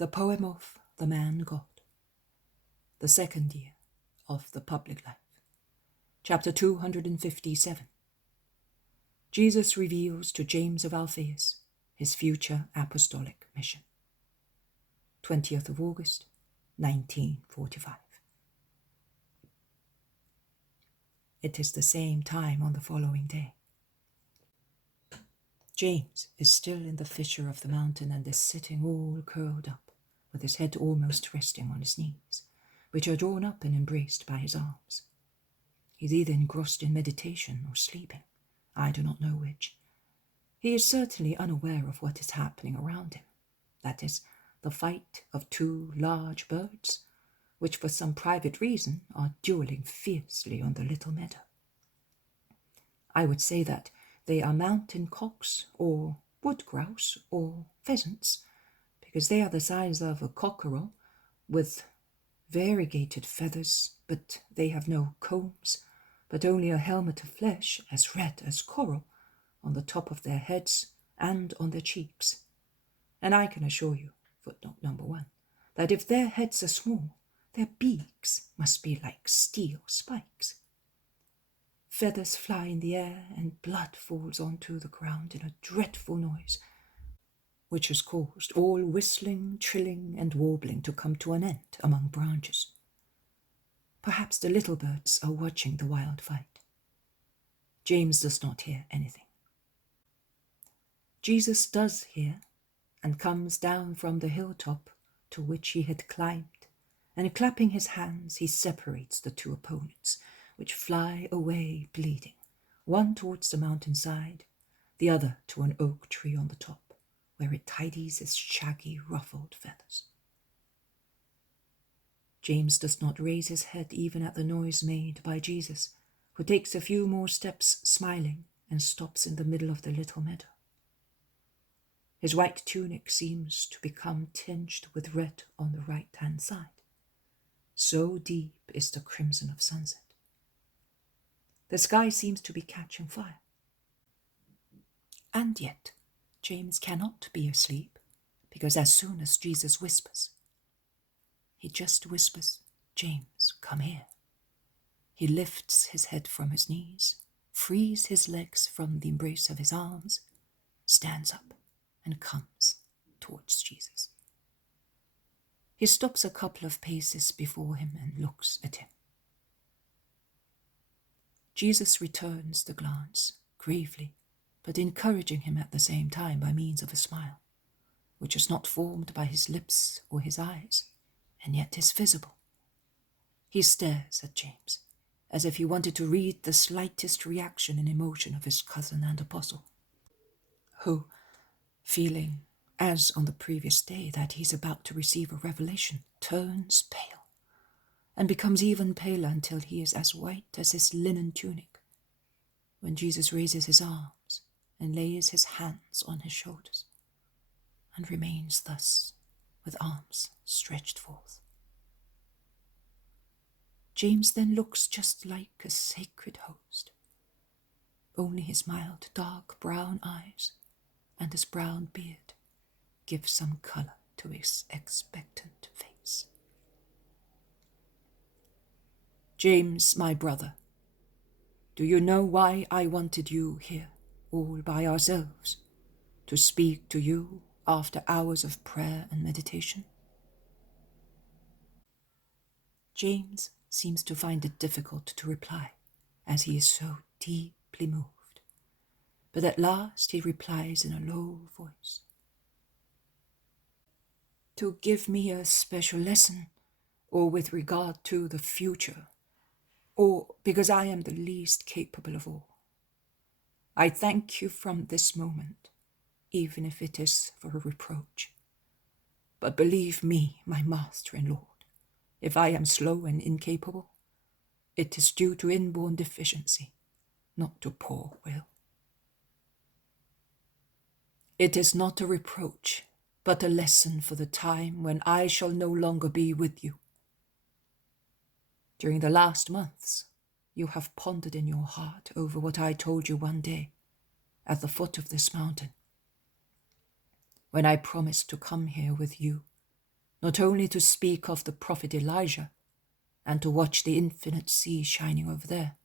The poem of the man God, the second year of the public life. Chapter 257. Jesus reveals to James of Alphaeus his future apostolic mission. 20th of August, 1945. It is the same time on the following day. James is still in the fissure of the mountain and is sitting all curled up, with his head almost resting on his knees, which are drawn up and embraced by his arms. He's either engrossed in meditation or sleeping, I do not know which. He is certainly unaware of what is happening around him, that is, the fight of two large birds, which for some private reason are dueling fiercely on the little meadow. I would say that they are mountain cocks or wood grouse or pheasants, because they are the size of a cockerel, with variegated feathers, but they have no combs, but only a helmet of flesh as red as coral on the top of their heads and on their cheeks. And I can assure you, footnote number 1, that if their heads are small, their beaks must be like steel spikes. Feathers fly in the air and blood falls onto the ground in a dreadful noise, which has caused all whistling, trilling, and warbling to come to an end among branches. Perhaps the little birds are watching the wild fight. James does not hear anything. Jesus does hear, and comes down from the hilltop to which he had climbed, and clapping his hands he separates the two opponents, which fly away bleeding, one towards the mountainside, the other to an oak tree on the top, where it tidies its shaggy, ruffled feathers. James does not raise his head even at the noise made by Jesus, who takes a few more steps smiling and stops in the middle of the little meadow. His white tunic seems to become tinged with red on the right-hand side. So deep is the crimson of sunset. The sky seems to be catching fire. And yet, James cannot be asleep, because as soon as Jesus whispers, he just whispers, "James, come here." He lifts his head from his knees, frees his legs from the embrace of his arms, stands up, and comes towards Jesus. He stops a couple of paces before him and looks at him. Jesus returns the glance, gravely, but encouraging him at the same time by means of a smile, which is not formed by his lips or his eyes, and yet is visible. He stares at James, as if he wanted to read the slightest reaction and emotion of his cousin and apostle, who, feeling, as on the previous day, that he's about to receive a revelation, turns pale, and becomes even paler until he is as white as his linen tunic, when Jesus raises his arms and lays his hands on his shoulders, and remains thus, with arms stretched forth. James then looks just like a sacred host, only his mild dark brown eyes and his brown beard give some color to his expectant face. "James, my brother, do you know why I wanted you here, all by ourselves, to speak to you after hours of prayer and meditation?" James seems to find it difficult to reply, as he is so deeply moved, but at last he replies in a low voice, "To give me a special lesson, or with regard to the future, or because I am the least capable of all. I thank you from this moment, even if it is for a reproach. But believe me, my Master and Lord, if I am slow and incapable, it is due to inborn deficiency, not to poor will. It is not a reproach, but a lesson for the time when I shall no longer be with you. During the last months, you have pondered in your heart over what I told you one day at the foot of this mountain, when I promised to come here with you not only to speak of the prophet Elijah and to watch the infinite sea shining over there,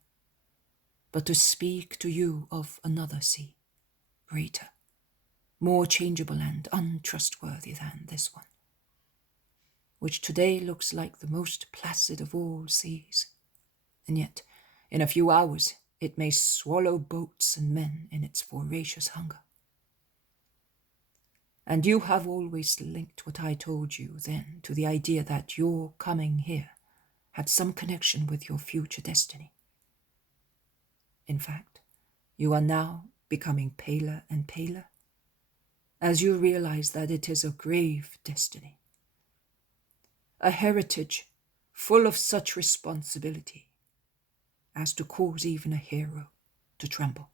but to speak to you of another sea, greater, more changeable and untrustworthy than this one, which today looks like the most placid of all seas, and yet in a few hours it may swallow boats and men in its voracious hunger. And you have always linked what I told you then to the idea that your coming here had some connection with your future destiny. In fact, you are now becoming paler and paler as you realize that it is a grave destiny, a heritage full of such responsibility as to cause even a hero to tremble.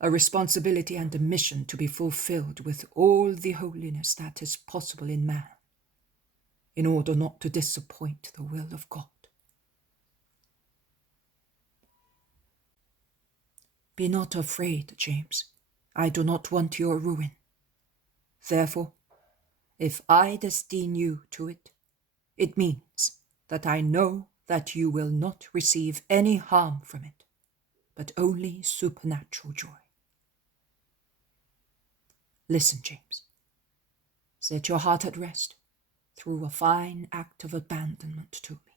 A responsibility and a mission to be fulfilled with all the holiness that is possible in man, in order not to disappoint the will of God. Be not afraid, James. I do not want your ruin. Therefore, if I destine you to it, it means that I know that you will not receive any harm from it, but only supernatural joy. Listen, James. Set your heart at rest through a fine act of abandonment to me,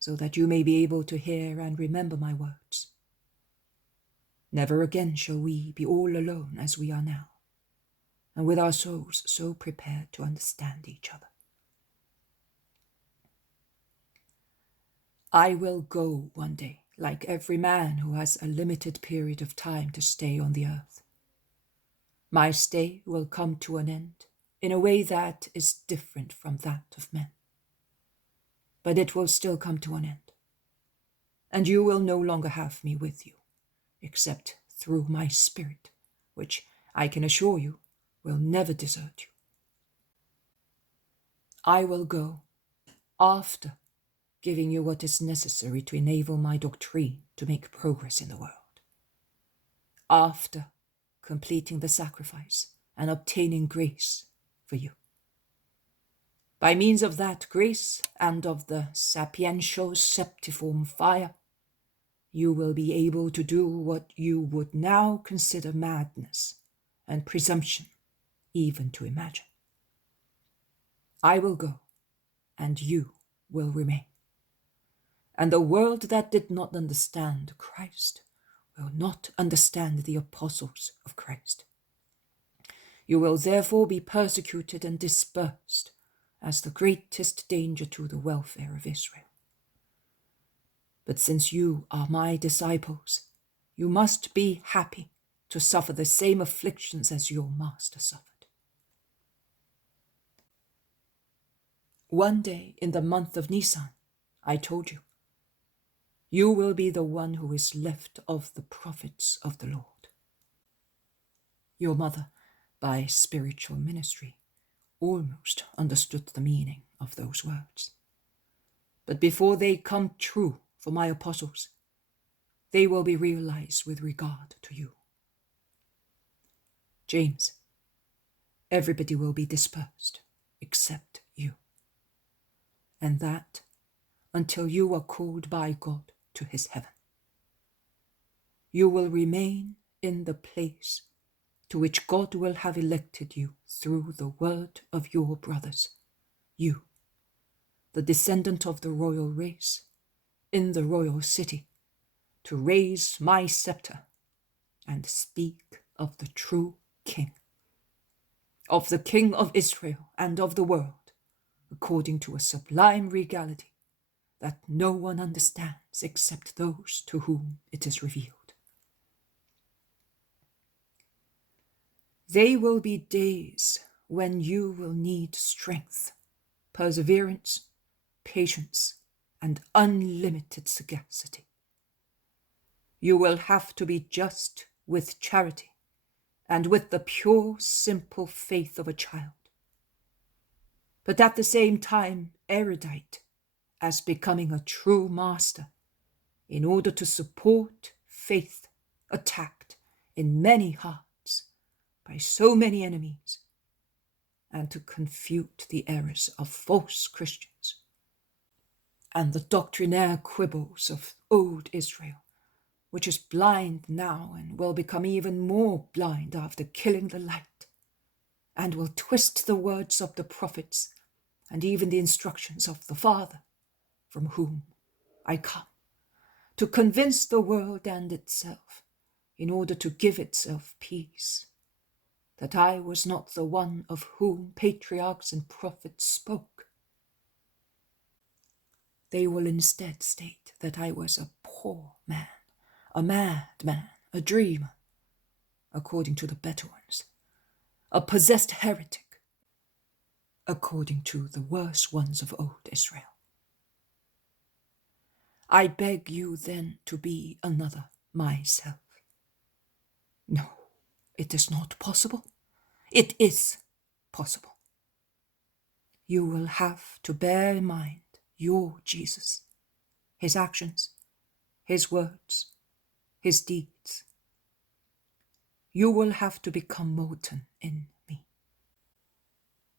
so that you may be able to hear and remember my words. Never again shall we be all alone as we are now, and with our souls so prepared to understand each other. I will go one day, like every man who has a limited period of time to stay on the earth. My stay will come to an end in a way that is different from that of men. But it will still come to an end, and you will no longer have me with you, except through my spirit, which, I can assure you, will never desert you. I will go after giving you what is necessary to enable my doctrine to make progress in the world, after completing the sacrifice and obtaining grace for you. By means of that grace and of the sapiential septiform fire, you will be able to do what you would now consider madness and presumption even to imagine. I will go, and you will remain. And the world that did not understand Christ will not understand the apostles of Christ. You will therefore be persecuted and dispersed as the greatest danger to the welfare of Israel. But since you are my disciples, you must be happy to suffer the same afflictions as your master suffered. One day in the month of Nisan, I told you, you will be the one who is left of the prophets of the Lord. Your mother, by spiritual ministry, almost understood the meaning of those words. But before they come true for my apostles, they will be realized with regard to you. James, everybody will be dispersed except you, and that until you are called by God to his heaven. You will remain in the place to which God will have elected you through the word of your brothers, you, the descendant of the royal race, in the royal city, to raise my scepter and speak of the true King, of the King of Israel and of the world, according to a sublime regality that no one understands except those to whom it is revealed. They will be days when you will need strength, perseverance, patience, and unlimited sagacity. You will have to be just with charity and with the pure, simple faith of a child, but at the same time erudite as becoming a true master, in order to support faith attacked in many hearts by so many enemies, and to confute the errors of false Christians and the doctrinaire quibbles of old Israel, which is blind now and will become even more blind after killing the light, and will twist the words of the prophets and even the instructions of the Father, from whom I come, to convince the world and itself, in order to give itself peace, that I was not the one of whom patriarchs and prophets spoke. They will instead state that I was a poor man, a madman, a dreamer, according to the better ones, a possessed heretic, according to the worse ones of old Israel. I beg you then to be another myself. No, it is not possible. It is possible. You will have to bear in mind your Jesus, his actions, his words, his deeds. You will have to become molten in me,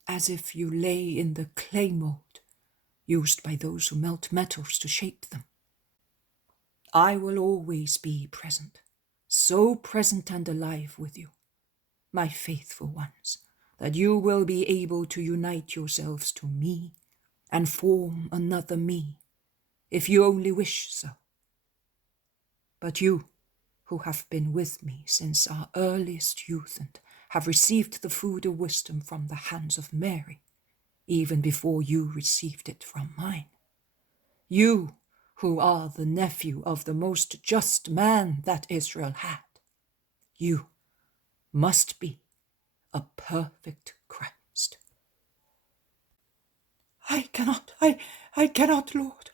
as if you lay in the clay mold used by those who melt metals to shape them. I will always be present, so present and alive with you, my faithful ones, that you will be able to unite yourselves to me and form another me, if you only wish so. But you, who have been with me since our earliest youth and have received the food of wisdom from the hands of Mary, even before you received it from mine, you who are the nephew of the most just man that Israel had, you must be a perfect Christ. I cannot, Lord.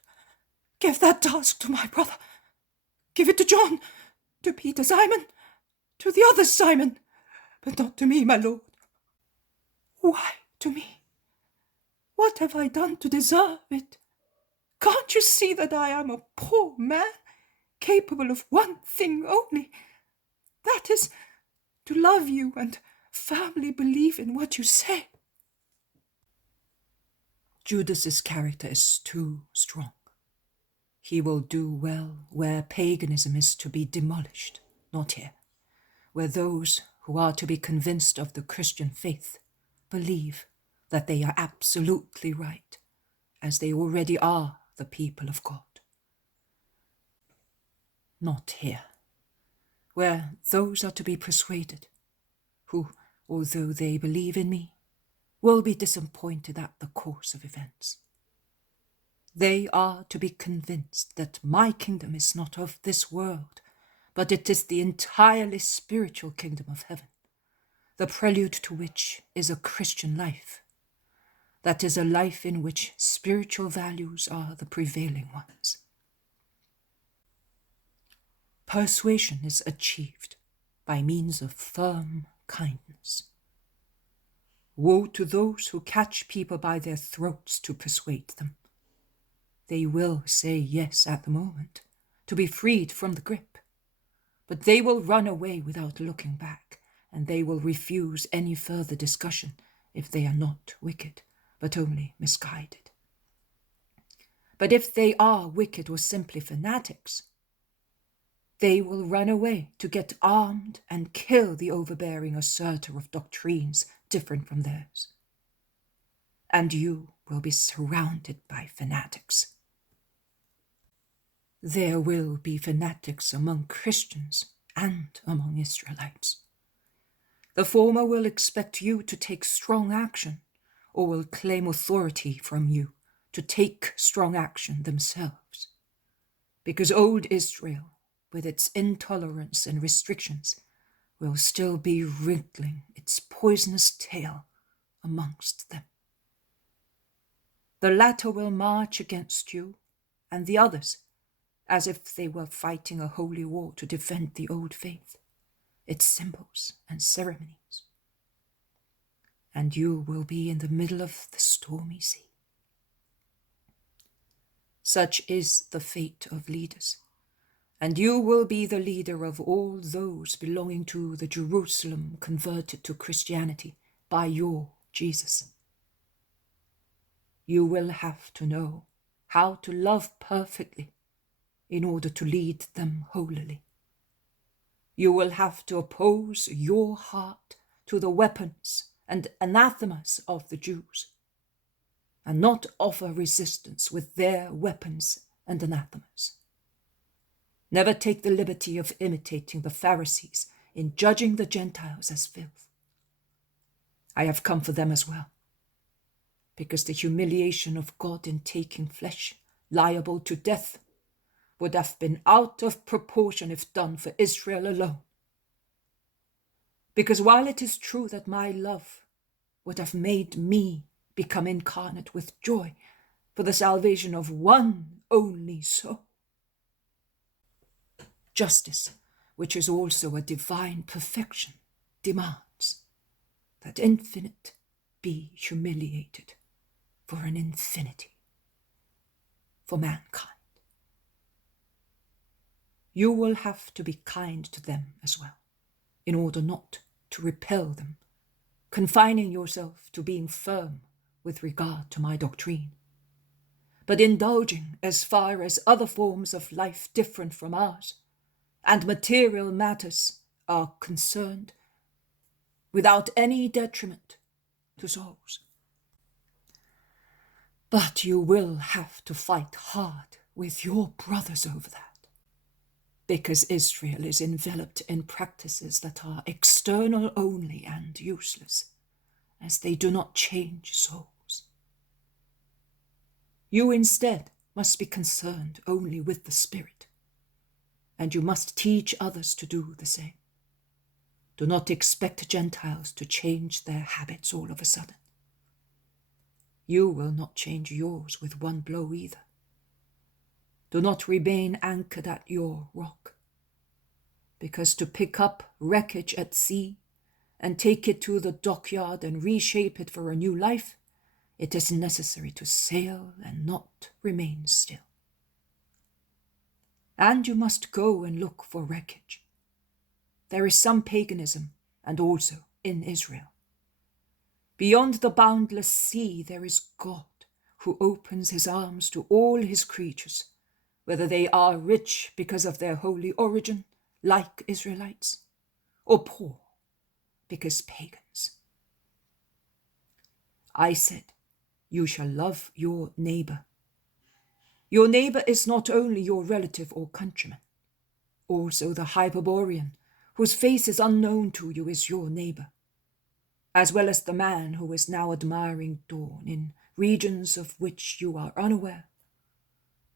Give that task to my brother. Give it to John, to Peter, Simon, to the other Simon, but not to me, my Lord. Why to me? What have I done to deserve it? Can't you see that I am a poor man, capable of one thing only? That is, to love you and firmly believe in what you say. Judas's character is too strong. He will do well where paganism is to be demolished, not here, where those who are to be convinced of the Christian faith believe that they are absolutely right, as they already are the people of God. Not here, where those are to be persuaded, who, although they believe in me, will be disappointed at the course of events. They are to be convinced that my kingdom is not of this world, but it is the entirely spiritual kingdom of heaven, the prelude to which is a Christian life. That is a life in which spiritual values are the prevailing ones. Persuasion is achieved by means of firm kindness. Woe to those who catch people by their throats to persuade them. They will say yes at the moment, to be freed from the grip, but they will run away without looking back, and they will refuse any further discussion if they are not wicked, but only misguided. But if they are wicked or simply fanatics, they will run away to get armed and kill the overbearing asserter of doctrines different from theirs. And you will be surrounded by fanatics. There will be fanatics among Christians and among Israelites. The former will expect you to take strong action, or will claim authority from you to take strong action themselves. Because old Israel, with its intolerance and restrictions, will still be wrinkling its poisonous tail amongst them. The latter will march against you, and the others, as if they were fighting a holy war to defend the old faith, its symbols and ceremonies. And you will be in the middle of the stormy sea. Such is the fate of leaders, and you will be the leader of all those belonging to the Jerusalem converted to Christianity by your Jesus. You will have to know how to love perfectly in order to lead them holily. You will have to oppose your heart to the weapons and anathemas of the Jews, and not offer resistance with their weapons and anathemas. Never take the liberty of imitating the Pharisees in judging the Gentiles as filth. I have come for them as well, because the humiliation of God in taking flesh, liable to death, would have been out of proportion if done for Israel alone. Because while it is true that my love would have made me become incarnate with joy for the salvation of one only soul, justice, which is also a divine perfection, demands that infinite be humiliated for an infinity, for mankind. You will have to be kind to them as well, in order not to repel them, confining yourself to being firm with regard to my doctrine, but indulging as far as other forms of life different from ours and material matters are concerned, without any detriment to souls. But you will have to fight hard with your brothers over that, because Israel is enveloped in practices that are external only and useless, as they do not change souls. You instead must be concerned only with the Spirit, and you must teach others to do the same. Do not expect Gentiles to change their habits all of a sudden. You will not change yours with one blow either. Do not remain anchored at your rock, because to pick up wreckage at sea and take it to the dockyard and reshape it for a new life, it is necessary to sail and not remain still. And you must go and look for wreckage. There is some paganism, and also in Israel. Beyond the boundless sea there is God, who opens his arms to all his creatures, whether they are rich because of their holy origin, like Israelites, or poor because pagans. I said, you shall love your neighbor. Your neighbor is not only your relative or countryman, also the Hyperborean, whose face is unknown to you, is your neighbor, as well as the man who is now admiring dawn in regions of which you are unaware,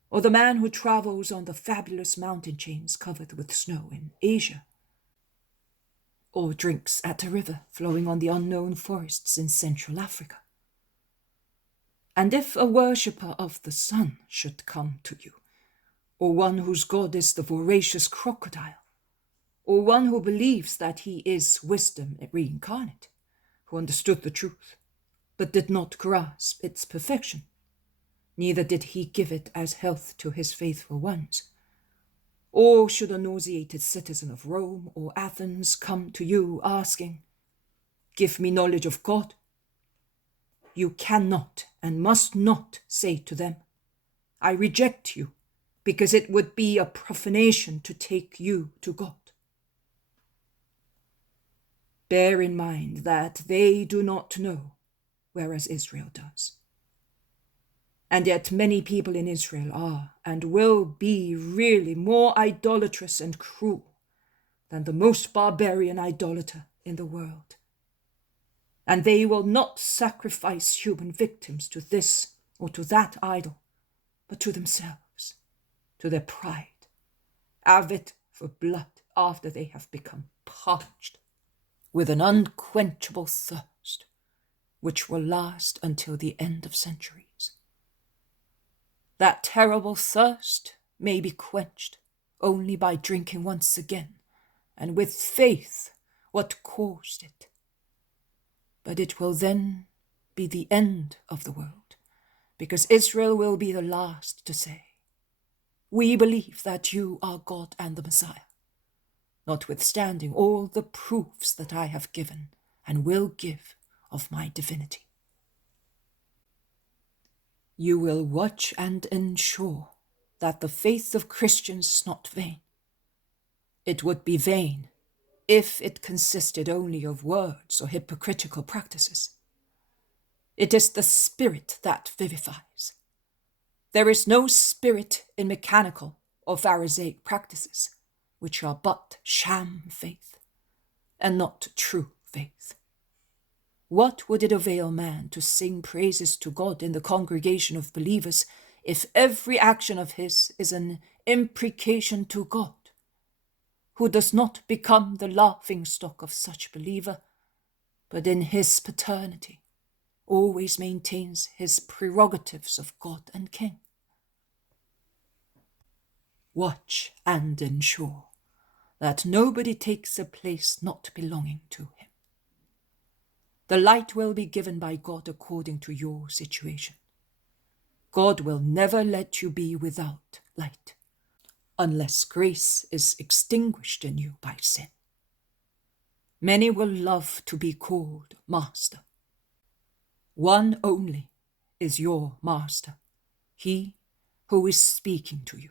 or the man who travels on the fabulous mountain chains covered with snow in Asia, or drinks at a river flowing on the unknown forests in Central Africa. And if a worshipper of the sun should come to you, or one whose god is the voracious crocodile, or one who believes that he is wisdom reincarnate, who understood the truth, but did not grasp its perfection, neither did he give it as health to his faithful ones, or should a nauseated citizen of Rome or Athens come to you asking, "Give me knowledge of God," you cannot and must not say to them, "I reject you," because it would be a profanation to take you to God. Bear in mind that they do not know, whereas Israel does. And yet many people in Israel are and will be really more idolatrous and cruel than the most barbarian idolater in the world. And they will not sacrifice human victims to this or to that idol, but to themselves, to their pride, avid for blood after they have become parched with an unquenchable thirst, which will last until the end of centuries. That terrible thirst may be quenched only by drinking once again, and with faith, what caused it. But it will then be the end of the world, because Israel will be the last to say, "We believe that you are God and the Messiah," notwithstanding all the proofs that I have given and will give of my divinity. You will watch and ensure that the faith of Christians is not vain. It would be vain if it consisted only of words or hypocritical practices. It is the Spirit that vivifies. There is no spirit in mechanical or Pharisaic practices, which are but sham faith, and not true faith. What would it avail man to sing praises to God in the congregation of believers if every action of his is an imprecation to God, who does not become the laughingstock of such believer, but in his paternity always maintains his prerogatives of God and King? Watch and ensure that nobody takes a place not belonging to him. The light will be given by God according to your situation. God will never let you be without light, unless grace is extinguished in you by sin. Many will love to be called master. One only is your master, he who is speaking to you.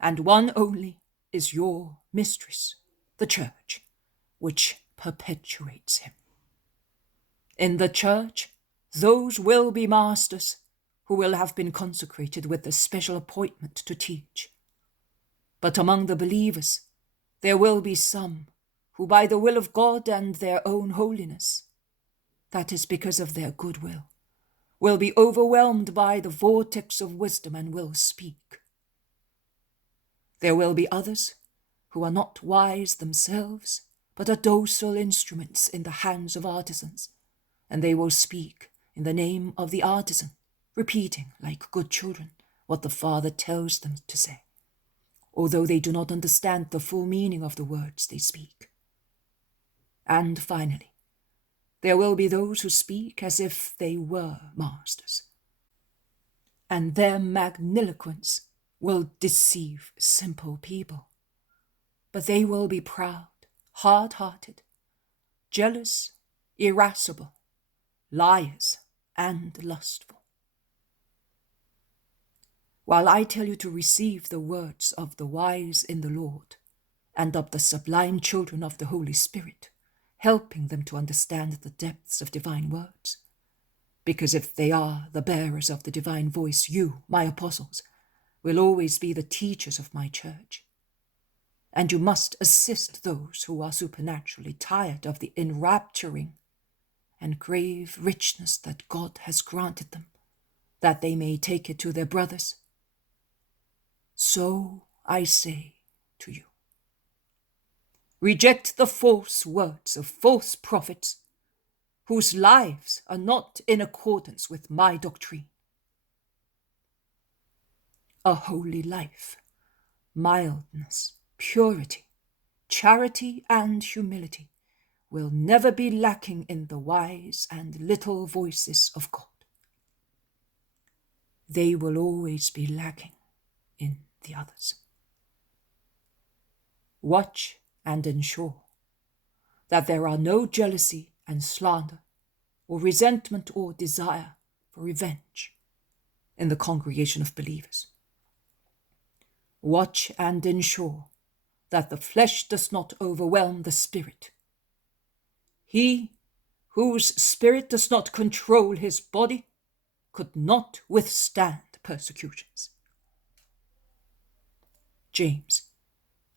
And one only is your mistress, the church, which perpetuates him. In the church, those will be masters who will have been consecrated with a special appointment to teach. But among the believers, there will be some who, by the will of God and their own holiness, that is because of their good will be overwhelmed by the vortex of wisdom and will speak. There will be others who are not wise themselves, but are docile instruments in the hands of artisans, and they will speak in the name of the artisan, repeating, like good children, what the Father tells them to say, although they do not understand the full meaning of the words they speak. And finally, there will be those who speak as if they were masters, and their magniloquence will deceive simple people. But they will be proud, hard-hearted, jealous, irascible, liars, and lustful. While I tell you to receive the words of the wise in the Lord and of the sublime children of the Holy Spirit, helping them to understand the depths of divine words, because if they are the bearers of the divine voice, you, my apostles, will always be the teachers of my church. And you must assist those who are supernaturally tired of the enrapturing and grave richness that God has granted them, that they may take it to their brothers. So I say to you, reject the false words of false prophets, whose lives are not in accordance with my doctrine. A holy life, mildness, purity, charity, and humility will never be lacking in the wise and little voices of God. They will always be lacking in the others. Watch and ensure that there are no jealousy and slander, or resentment or desire for revenge in the congregation of believers. Watch and ensure that the flesh does not overwhelm the spirit. He whose spirit does not control his body could not withstand persecutions. James,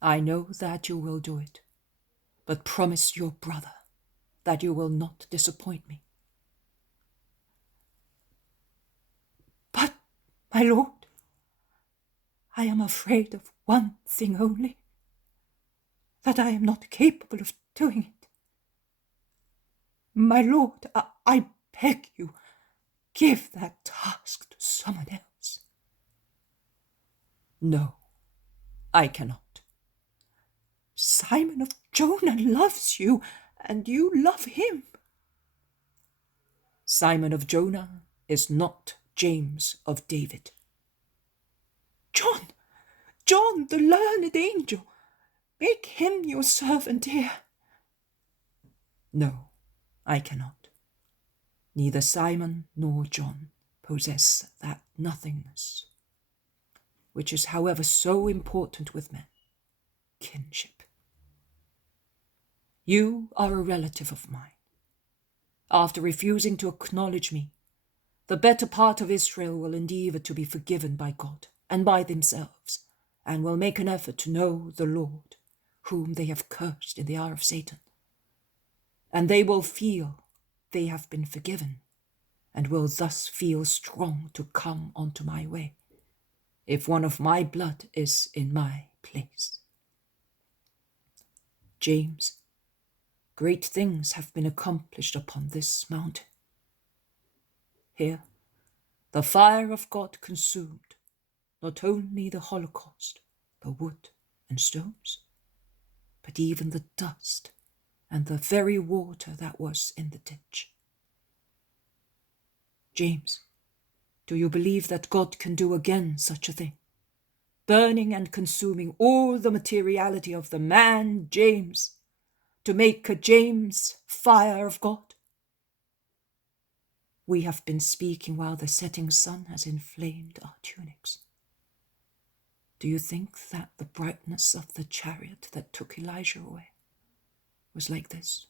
I know that you will do it, but promise your brother that you will not disappoint me. But, my Lord, I am afraid of one thing only, that I am not capable of doing it. My Lord, I beg you, give that task to someone else. No, I cannot. Simon of Jonah loves you, and you love him. Simon of Jonah is not James of David. John, the learned angel, make him your servant here. No, I cannot. Neither Simon nor John possess that nothingness, which is, however, so important with men, kinship. You are a relative of mine. After refusing to acknowledge me, the better part of Israel will endeavor to be forgiven by God and by themselves, and will make an effort to know the Lord, whom they have cursed in the hour of Satan. And they will feel they have been forgiven, and will thus feel strong to come onto my way, if one of my blood is in my place. James, great things have been accomplished upon this mountain. Here, the fire of God consumed not only the Holocaust, the wood and stones, but even the dust and the very water that was in the ditch. James, do you believe that God can do again such a thing, burning and consuming all the materiality of the man James, to make a James fire of God? We have been speaking while the setting sun has inflamed our tunics. Do you think that the brightness of the chariot that took Elijah away was like this,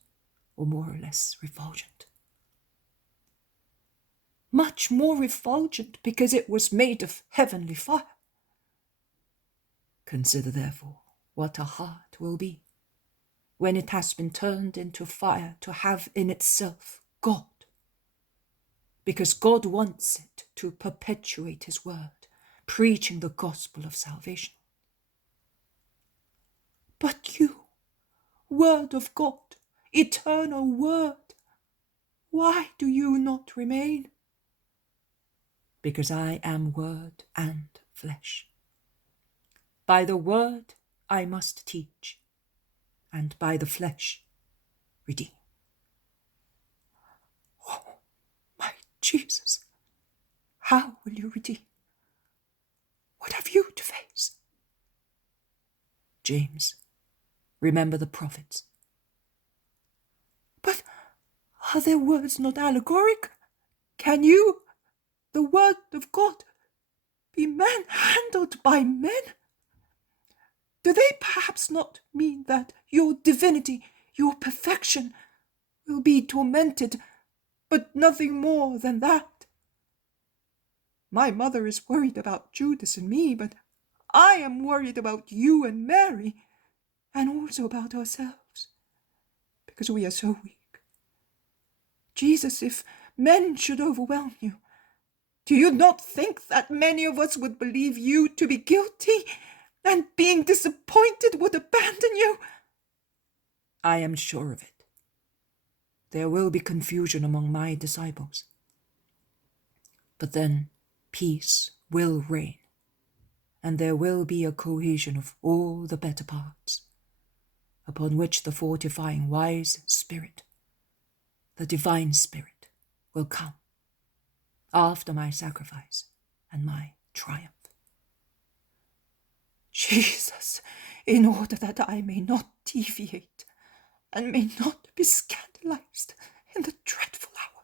or more or less refulgent? Much more refulgent, because it was made of heavenly fire. Consider, therefore, what a heart will be when it has been turned into fire to have in itself God, because God wants it to perpetuate his word, preaching the gospel of salvation. But you, word of God, eternal word, why do you not remain? Because I am word and flesh. By the word I must teach, and by the flesh redeem. Oh, my Jesus, how will you redeem? What have you to face? James, remember the prophets. But are their words not allegoric? Can you, the word of God, be manhandled by men? Do they perhaps not mean that your divinity, your perfection, will be tormented, but nothing more than that? My mother is worried about Judas and me, but I am worried about you and Mary, and also about ourselves, because we are so weak. Jesus, if men should overwhelm you, do you not think that many of us would believe you to be guilty, and being disappointed would abandon you? I am sure of it. There will be confusion among my disciples. But then peace will reign, and there will be a cohesion of all the better parts, upon which the fortifying wise Spirit, the divine Spirit, will come after my sacrifice and my triumph. Jesus, in order that I may not deviate and may not be scandalized in the dreadful hour,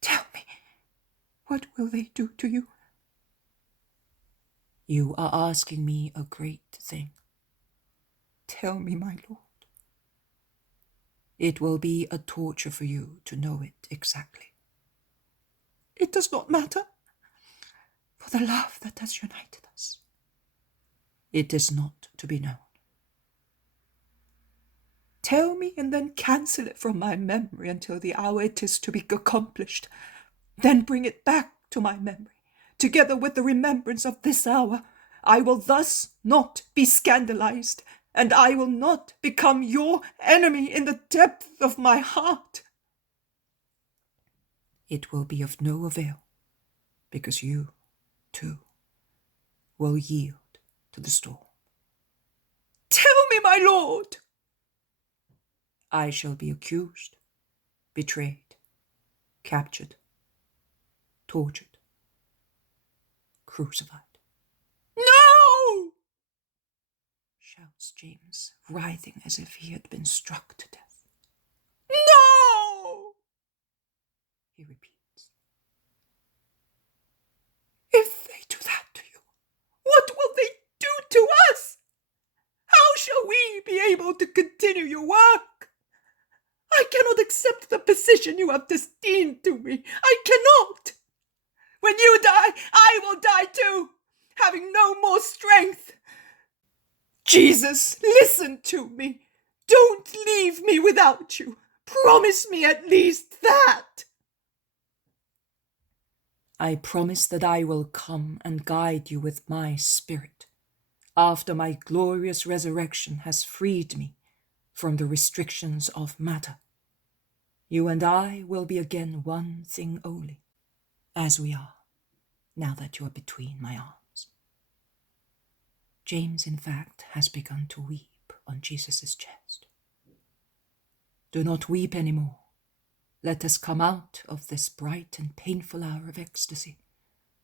tell me, what will they do to you? You are asking me a great thing. Tell me, my Lord. It will be a torture for you to know it exactly. It does not matter, for the love that has united us. It is not to be known. Tell me, and then cancel it from my memory until the hour it is to be accomplished. Then bring it back to my memory, together with the remembrance of this hour. I will thus not be scandalized, and I will not become your enemy in the depth of my heart. It will be of no avail, because you, too, will yield to the storm. Tell me, my lord! I shall be accused, betrayed, captured, tortured, crucified. No! Shouts James, writhing as if he had been struck to death. No! work. I cannot accept the position you have destined to me. I cannot. When you die, I will die too, having no more strength. Jesus, listen to me. Don't leave me without you. Promise me at least that. I promise that I will come and guide you with my spirit, after my glorious resurrection has freed me from the restrictions of matter. You and I will be again one thing only, as we are, now that you are between my arms. James, in fact, has begun to weep on Jesus' chest. Do not weep any more. Let us come out of this bright and painful hour of ecstasy,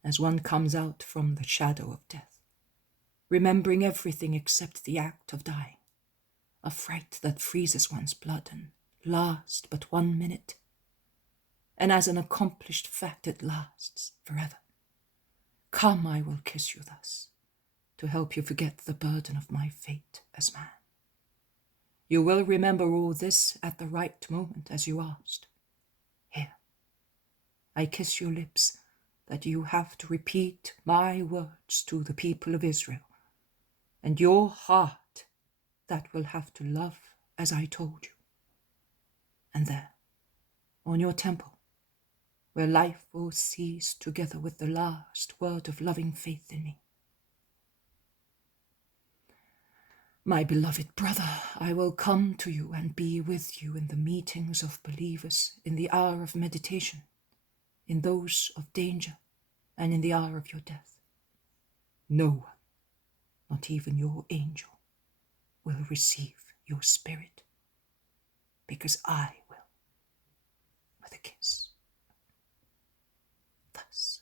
as one comes out from the shadow of death, remembering everything except the act of dying, a fright that freezes one's blood and lasts but 1 minute, and as an accomplished fact it lasts forever. Come, I will kiss you thus, to help you forget the burden of my fate as man. You will remember all this at the right moment, as you asked. Here, I kiss your lips, that you have to repeat my words to the people of Israel, and your heart that will have to love as I told you. And there, on your temple, where life will cease together with the last word of loving faith in me. My beloved brother, I will come to you and be with you in the meetings of believers, in the hour of meditation, in those of danger, and in the hour of your death. No one, not even your angel, will receive your spirit, because I will, with a kiss. Thus.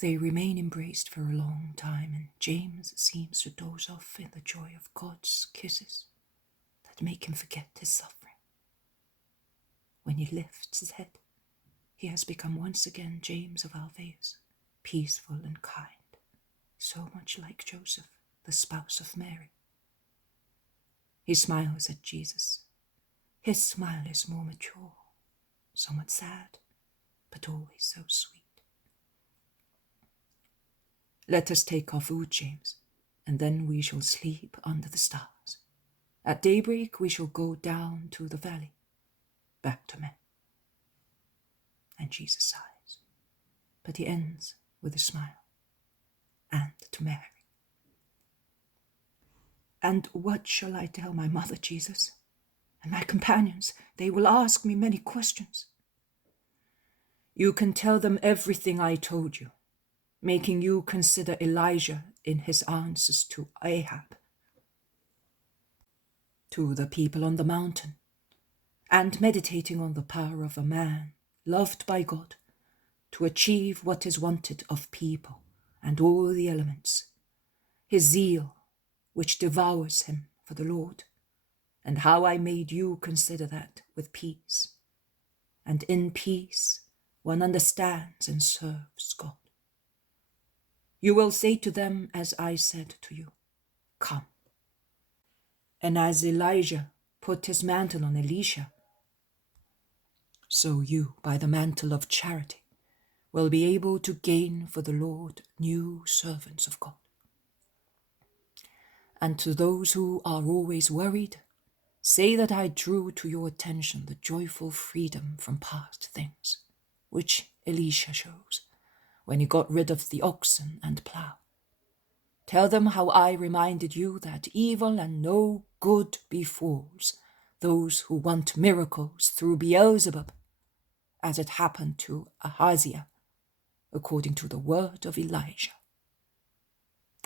They remain embraced for a long time, and James seems to doze off in the joy of God's kisses that make him forget his suffering. When he lifts his head, he has become once again James of Alphaeus, peaceful and kind, so much like Joseph, the spouse of Mary. He smiles at Jesus. His smile is more mature, somewhat sad, but always so sweet. Let us take our food, James, and then we shall sleep under the stars. At daybreak we shall go down to the valley, back to men. And Jesus sighs, but he ends with a smile. And to Mary. And what shall I tell my mother, Jesus? And my companions, they will ask me many questions. You can tell them everything I told you, making you consider Elijah in his answers to Ahab, to the people on the mountain, and meditating on the power of a man loved by God to achieve what is wanted of people and all the elements, his zeal which devours him for the Lord, and how I made you consider that with peace. And in peace one understands and serves God. You will say to them, as I said to you, come. And as Elijah put his mantle on Elisha, so you, by the mantle of charity, will be able to gain for the Lord new servants of God. And to those who are always worried, say that I drew to your attention the joyful freedom from past things, which Elisha shows when he got rid of the oxen and plough. Tell them how I reminded you that evil and no good befalls those who want miracles through Beelzebub, as it happened to Ahaziah, according to the word of Elijah.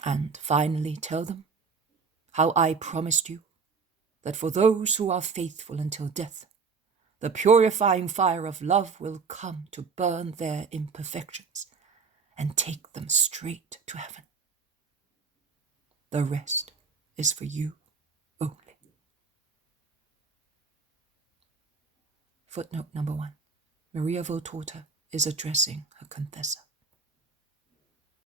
And finally tell them how I promised you that for those who are faithful until death, the purifying fire of love will come to burn their imperfections and take them straight to heaven. The rest is for you only. Footnote number 1. Maria Valtorta is addressing her confessor.